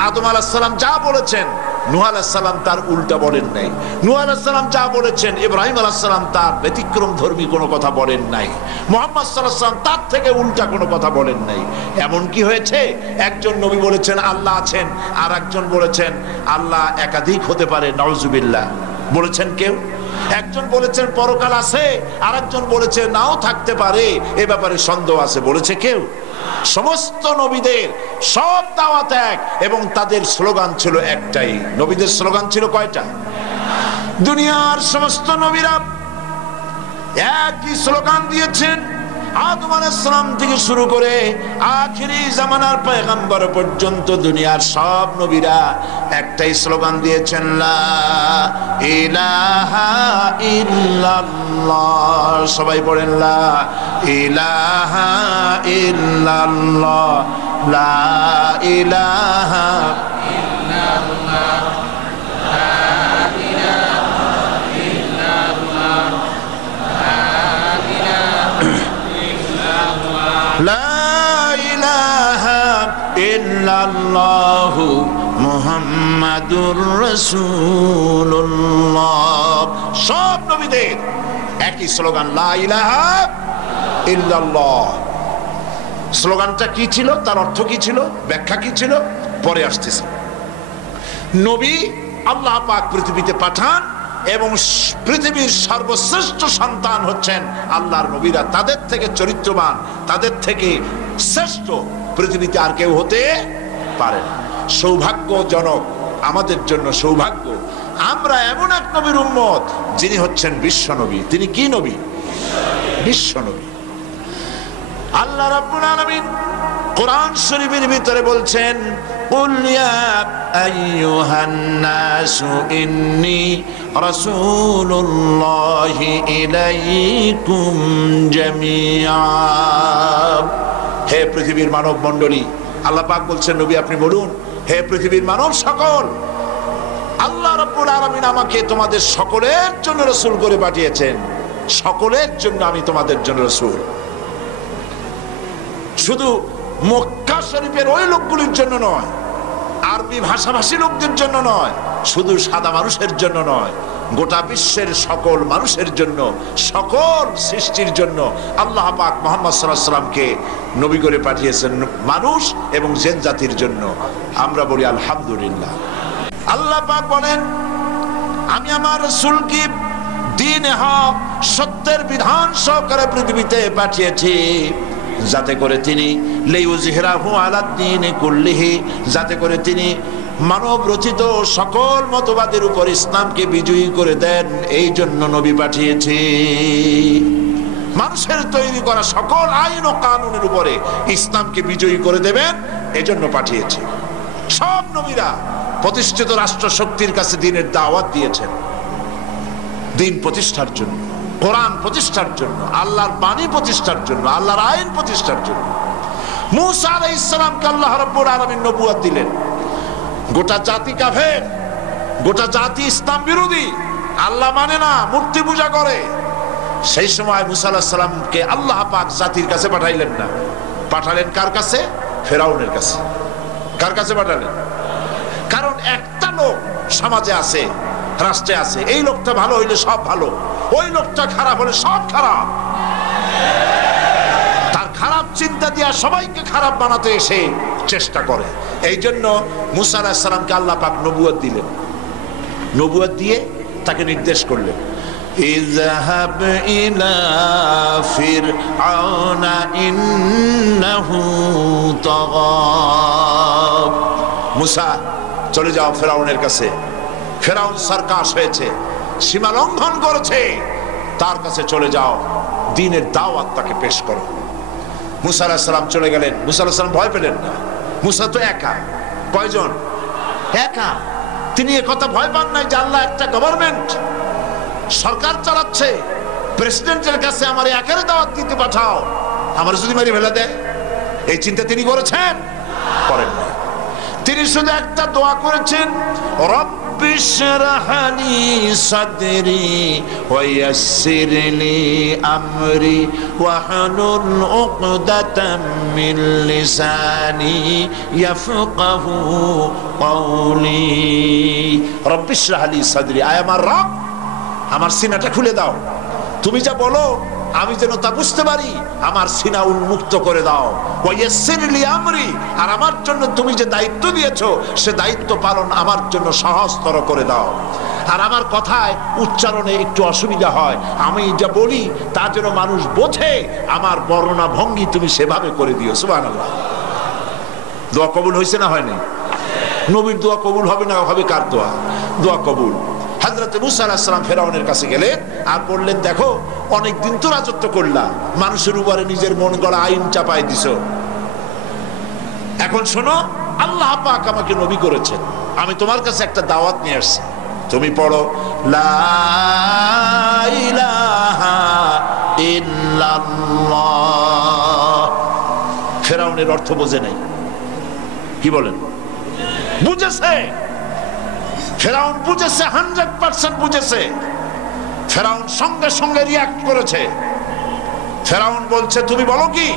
আদম আলাইহিস সালাম যা বলেছেন নূহ আলাইহিস সালাম তার উল্টা বলেন নাই। নূহ আলাইহিস সালাম যা বলেছেন ইব্রাহিম আলাইহিস সালাম তার ব্যতিক্রম ধর্মী কোনো কথা বলেন নাই। মুহাম্মদ সাল্লাল্লাহু আলাইহি ওয়াসাল্লাম তার থেকে উল্টা কোনো কথা বলেন নাই। এমন কি হয়েছে, একজন নবী বলেছেন আল্লাহ আছেন, আর একজন বলেছেন আল্লাহ একাধিক হতে পারে, নাউজুবিল্লাহ। বলেছেন কেউ? একজন বলেছেন পরকাল আছে, আর একজন বলেছে নাও থাকতে পারে, এ ব্যাপারে সন্দেহ আছে। বলেছে কেউ? সমস্ত নবীদের সব দাওয়াত এক, এবং তাদের স্লোগান ছিল একটাই। নবীদের স্লোগান ছিল কয়টা? দুনিয়ার সমস্ত নবীরা একই স্লোগান দিয়েছেন, আদম আলাইহিস সালাম থেকে শুরু করে আখিরি জামানার পয়গম্বর পর্যন্ত দুনিয়ার সব নবীরা একটাই স্লোগান দিয়েছেন, লা ইলাহা ইল্লাল্লাহ। সবাই পড়েন, লা ইলাহা ইল্লাল্লাহ, লা ইলাহা ইল্লাল্লাহ, লা ইলাহা ইল্লাল্লাহু মুহাম্মাদুর রাসূলুল্লাহ। সব নবীদের একই স্লোগান, লা ইলাহা ইল্লাল্লাহ। স্লোগানটা কি ছিল, তার অর্থ কি ছিল, ব্যাখ্যা কি ছিল, পরে আসতেছে। নবী আল্লাহ পাক পৃথিবীতে পাঠান এবং পৃথিবীর সর্বশ্রেষ্ঠ সন্তান হচ্ছেন আল্লাহর নবীরা। তাদের থেকে চরিত্রবান, তাদের থেকে শ্রেষ্ঠ পৃথিবীতে আর কেউ হতে পারে না। সৌভাগ্যজনক, আমাদের জন্য সৌভাগ্য, আমরা এমন এক নবীর উম্মত যিনি হচ্ছেন বিশ্ব নবী। তিনি কি নবী? বিশ্ব নবী। আল্লাহ রাব্বুল আলামিন কোরআন শরীফের ভিতরে বলছেন, কুল ইয়া আইয়ুহান নাসু ইন্নী রাসূলুল্লাহি ইলাইকুম জামিআ। হে পৃথিবীর মানব মণ্ডলী, আল্লাহ পাক বলছেন নবী আপনি বলুন, হে পৃথিবীর মানব সকল, আল্লাহ রাব্বুল আলামিন আমাকে তোমাদের সকলের জন্য রাসূল করে পাঠিয়েছেন। সকলের জন্য আমি তোমাদের জন্য রাসূল। শুধু মক্কা শরীফের ওই লোকগুলির জন্য নয়, আরবি ভাষাভাষী লোকদের জন্য নয়, শুধু সাদা মানুষের জন্য নয়, গোটা বিশ্বের সকল মানুষের জন্য, সকল সৃষ্টির জন্য আল্লাহ পাক মুহাম্মদ সাল্লাল্লাহু আলাইহি ওয়াসাল্লামকে নবী করে পাঠিয়েছেন, মানুষ এবং জিন জাতির জন্য। আমরা বলি আলহামদুলিল্লাহ। আল্লাহ পাক বলেন, আমি আমার রাসূলকে দ্বীন হক, সত্যের বিধান সহকারে পৃথিবীতে পাঠিয়েছি, যাতে করে তিনি লিইউযহিরাহু আলাদ-দীনি কুল্লিহি, যাতে করে তিনি মানব রচিত সকল মতবাদের উপর ইসলামকে বিজয়ী করে দেন। এই জন্য নবী পাঠিয়েছি। মানুষের তৈরি করা সকল আইন ও কানুনের উপরে ইসলামকে বিজয়ী করে দেবেন, এজন্য পাঠিয়েছি। সব নবীরা প্রতিষ্ঠিত রাষ্ট্র শক্তির কাছে দ্বীনের দাওয়াত দিয়েছেন, দ্বীন প্রতিষ্ঠার জন্য, কোরআন প্রতিষ্ঠার জন্য, আল্লাহর বাণী প্রতিষ্ঠার জন্য, আল্লাহর আইন প্রতিষ্ঠার জন্য। মূসা আলাইহিস সালামকে আল্লাহ রাব্বুল আলামিন নবুয়ত দিলেন। গোটা জাতি কাফের, গোটা জাতি ইসলাম বিরোধী, আল্লাহ মানে না, মূর্তি পূজা করে। সেই সময় মূসা আলাইহিস সালামকে আল্লাহ পাক জাতির কাছে পাঠাইলেন না, পাঠালেন কার কাছে? ফেরাউনের কাছে। কার কাছে পাঠালেন? কারণ একটা লোক সমাজে আছে, রাষ্ট্রে আছে, এই লোকটা ভালো হইলে সব ভালো, ওই লোকটা খারাপ হলে সব খারাপ। তার খারাপ চিন্তা দিয়া সবাইকে খারাপ বানাতে এসে চেষ্টা করে। এই জন্য মূসা আলাইহিস সালামকে আল্লাহ পাক নবুয়ত দিলেন। নবুয়ত দিয়ে তাকে নির্দেশ করলেন, ইযহাব ইলা ফিরআউনা ইন্নাহু তাগা। মূসা চলে যাও ফেরাউনের কাছে, ফেরাউন সার্কাস হয়েছে, সীমা লঙ্ঘন করেছে, তার কাছে চলে যাও, দ্বীনের দাওয়াত তাকে পেশ করো। মূসা আলাইহিস সালাম চলে গেলেন। মূসা আলাইহিস সালাম ভয় পেলেন না, মূসা তো একা। কয়জন? একা। তিনি একথা ভয় পান নাই যে আল্লাহ একটা গভর্নমেন্ট, সরকার চালাচ্ছে, প্রেসিডেন্টের কাছে আমার একারে দাওয়াত দিতে পাঠাও, আমার যদি মারি ফেলে দেয়, এই চিন্তা তিনি করেছেন? করেন না। তিনি শুধু একটা দোয়া করেছেন, রব্বি ইশরাহ লি সাদরি ওয়া ইয়াসসির লি আমরি ওয়াহলুল উকদাতাম মিন লিসানি ইয়াফকাহু কওলি। রব্বি ইশরাহ লি সাদরি, আয় আমার রব, আমার সিনাটা খুলে দাও, তুমি যা বলো আমি যেন তা বুঝতে পারি, আমার সিনা উন্মুক্ত করে দাও। ওয়া ইয়াসসির লি আমরি, আর আমার জন্য তুমি যে দায়িত্ব দিয়েছো সে দায়িত্ব পালন আমার জন্য সহজতর করে দাও। আর আমার কথায় উচ্চারণে একটু অসুবিধা হয়, আমি যা বলি তা যেন মানুষ বোঝে, আমার বর্ণনা ভঙ্গি তুমি সেভাবে করে দিও। সুবহানাল্লাহ। দোয়া কবুল হয়েছে না হয়নি? নবীর দোয়া কবুল হবে না হবে কার দোয়া? দোয়া কবুল। হযরত মূসা আলাইহিস সালাম ফেরাউনের কাছে গেলেন আর বললেন, দেখো অনেকদিন তো রাজত্ব করলাম, মানুষের উপরে নিজের মন গড়া আইন চাপায় দিছো, এখন শোনো আল্লাহ পাক আমাকে নবী করেছেন, আমি তোমার কাছে একটা দাওয়াত নিয়ে আসছি, তুমি পড়ো লা ইলাহা ইল্লাল্লাহ। ফেরাউনের অর্থ বোঝে নাই, কি বলেন? বুঝেছে, ফেরাউন বুঝেছে, 100% বুঝেছে। ফেরাউন সঙ্গে সঙ্গে রিয়াক্ট করেছে। ফেরাউন বলছে, তুমি বলো কি,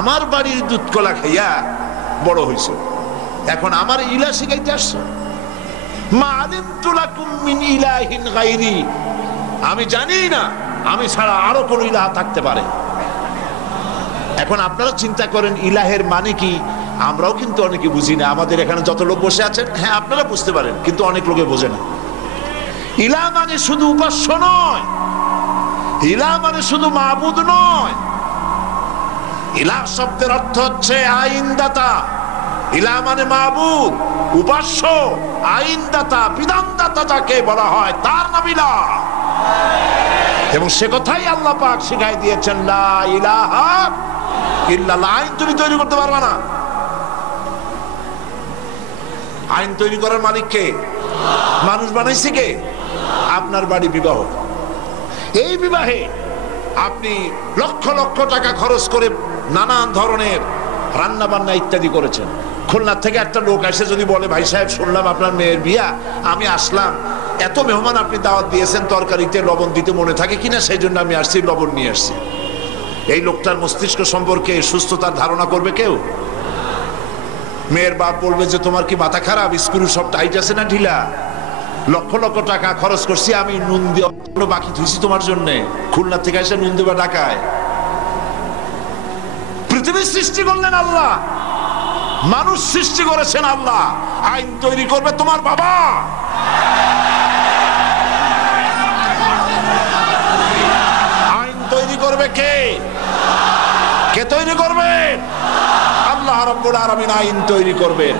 আমার বাড়ির দুধ কলা খাইয়া বড় হইছো, এখন আমার ইলা শিখাইতে আসছো? মা আলিমতু লাকুম মিন ইলাহিন গায়রি, আমি জানি না আমি ছাড়া আরো কোন ইলাহ থাকতে পারে। এখন আপনারা চিন্তা করেন ইলাহের মানে কি? আমরাও কিন্তু অনেকে বুঝি না। আমাদের এখানে যত লোক বসে আছেন, হ্যাঁ আপনারা বুঝতে পারেন, কিন্তু অনেক লোকে বোঝে না। ইলাহ মানে শুধু উপাস্য নয়, ইলাহ মানে শুধু মাবুদ নয়। ইলাহ শব্দের অর্থ হচ্ছে আইনদাতা। ইলাহ মানে মাবুদ, উপাস্য, আইনদাতা, বিধানদাতা যাকে বলা হয় তার নাম ইলাহ। এবং সে কথাই আল্লাহ পাক শিখাই দিয়েছেন, লা ইলাহা ইল্লাল্লাহ। আইন তুমি তৈরি করতে পারবে না। আইন তৈরি করার মালিক কে? মানুষ বানাইছে কে? আপনার বাড়ি বিবাহ, এই বিবাহে আপনি লক্ষ লক্ষ টাকা খরচ করে নানান ধরনের রান্না বান্না ইত্যাদি করেছেন। খুলনা থেকে একটা লোক এসে যদি বলে, ভাই সাহেব শুনলাম আপনার মেয়ের বিয়া, আমি আসলাম, এত মেহমান আপনি দাওয়াত দিয়েছেন, তরকারিতে লবণ দিতে মনে থাকে কিনা, সেই জন্য আমি আসছি, লবণ নিয়ে আসছি। এই লোকটার মস্তিষ্ক সম্পর্কে সুস্থতার ধারণা করবে কেউ? মেয়ের বাপ বলবে যে, তোমার কি মাথা খারাপ, স্ক্রু সব টাইট আছে না ঢিলা? লক্ষ লক্ষ টাকা খরচ করছি, আমি নুন দিয়ে বাকি ধুইছি তোমার জন্য, খুলনা থেকে এসে নুন দেবা ঢাকায়। পৃথিবীর সৃষ্টি করলেন আল্লাহ, মানুষ সৃষ্টি করেছেন আল্লাহ, আইন তৈরি করবে তোমার বাবা। আইন তৈরি করবে কে? কে তৈরি করবে? আল্লাহ রাব্বুল আলামিন আইন তৈরি করবেন।